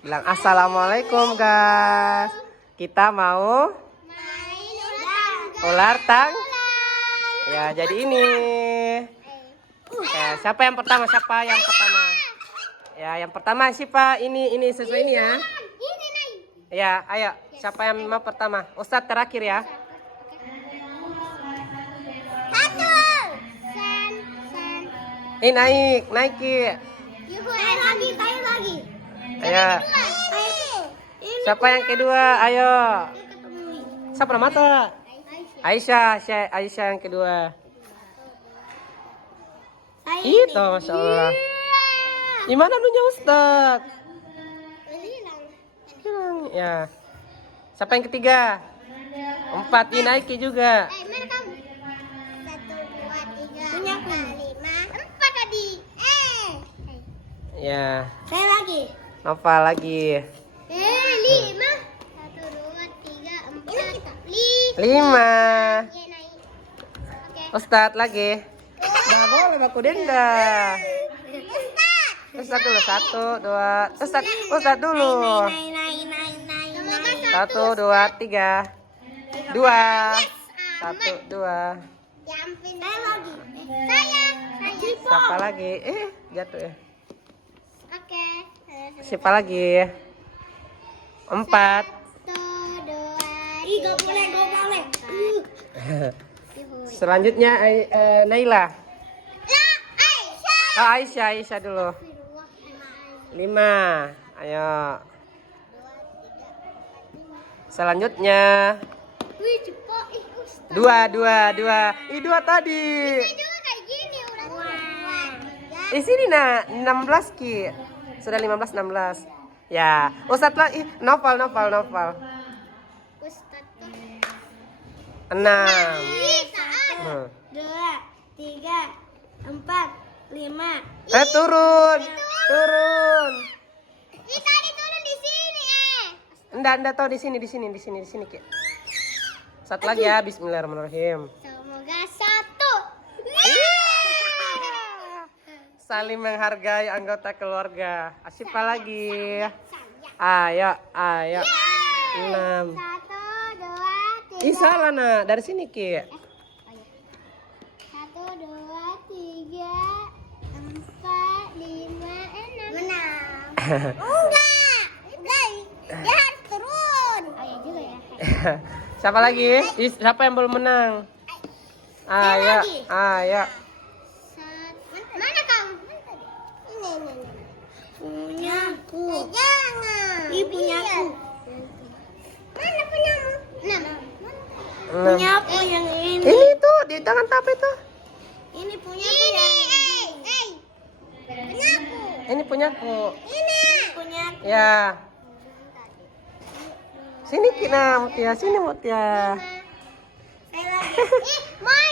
Bilang assalamualaikum guys. Kita mau ular tangga. Ya jadi ini. Siapa yang pertama? Ya yang pertama siapa? Ini sesuai ini ya. Ya ayo. Siapa yang mau pertama? Ustadz terakhir ya. Naik Ki. lagi. Ayo. Siapa yang kedua? Ayo. Siapa nama tuh? Aisyah yang kedua. Itu Masya Allah. Gimana nunya Ustaz? Hilang. Ya. Siapa yang ketiga? 4. Ini Aiki juga. Mana kamu? 1, 2, 3, 4, 5, 4 tadi. Ya. Saya lagi. Nova lagi. 5. 1, 2, 3, 4, 5. 5. Oke. Ustadz lagi. Nah boleh baku denda. Ustadz dulu 1, 2. Ustadz dulu. 1, 2, 3. 2. 1, 2. Ya ampun. Saya lagi. Saya. Siapa lagi? Jatuh ya. Oke. Siapa lagi? 4. 1, 2, 3. Boleh. Selanjutnya Naila. Aisyah. Oh Aisyah dulu. 5. Ayo. Selanjutnya Wih, cepat. Ustaz. 2. 2 tadi. Juga kayak gini udah. Di sini nah 16 Ki. Sudah 15 16. Ya, Ustadz lagi novel. Ustaz tuh. 6. 2, 3, 4, 5. Turun. Tadi turun di sini Enggak tahu di sini Ki. Satu lagi ya, bismillahirrahmanirrahim. Semoga 1. Saling menghargai anggota keluarga. Siapa lagi? Ayo. 6. 1, 2, 3. Salah nah, dari sini Ki. 1, 2, 3, 4, 5, 6. Enggak. Dia harus turun. Ayo juga ya. Siapa lagi? Siapa yang belum menang? Ayo. Mana kamu? Ini. Punyaku. Jangan. Ini punyaku. Mana punyamu? 6. Punyaku yang ini. Ini tuh di tangan tapi tuh. Ini punyaku yang ini. Punyaku. Ini punyaku. Ini punyaku. Ya. Sini Kina Mutia, sini Mutia. Saya lagi. Mau